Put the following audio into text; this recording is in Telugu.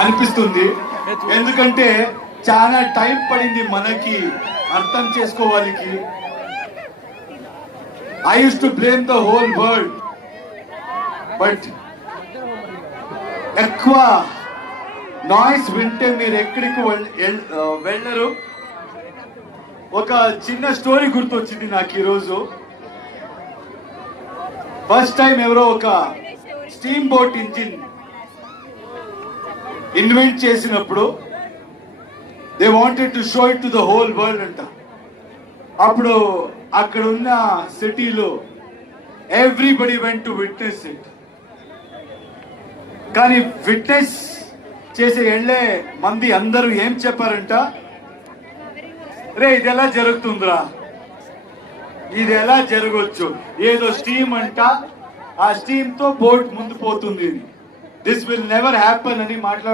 అనిపిస్తుంది. ఎందుకంటే చాలా టైం పడింది మనకి అర్థం చేసుకోవాలికి. I use to blame the whole world, but ఎక్కువ నాయిస్ వింటే మీరు ఎక్కడికి వెళ్ళరు. ఒక చిన్న స్టోరీ గుర్తొచ్చింది నాకు ఈరోజు. ఫస్ట్ టైం ఎవరో ఒక స్టీమ్ బోట్ ఇంజిన్ ఇన్వెంట్ చేసినప్పుడు they wanted to show it to the whole world అంట. అప్పుడు అక్కడ ఉన్న సిటీలో everybody went to witness it. కానీ విట్నెస్ చేసే వెళ్ళే మంది అందరూ ఏం చెప్పారంట, రే ఇది ఎలా జరుగుతుందిరా, ఇది ఎలా జరగవచ్చు, ఏదో స్టీమ్ అంట, ఆ స్టీమ్ తో బోట్ ముందు పోతుంది, దిస్ విల్ నెవర్ హ్యాపన్ అని మాట్లాడు.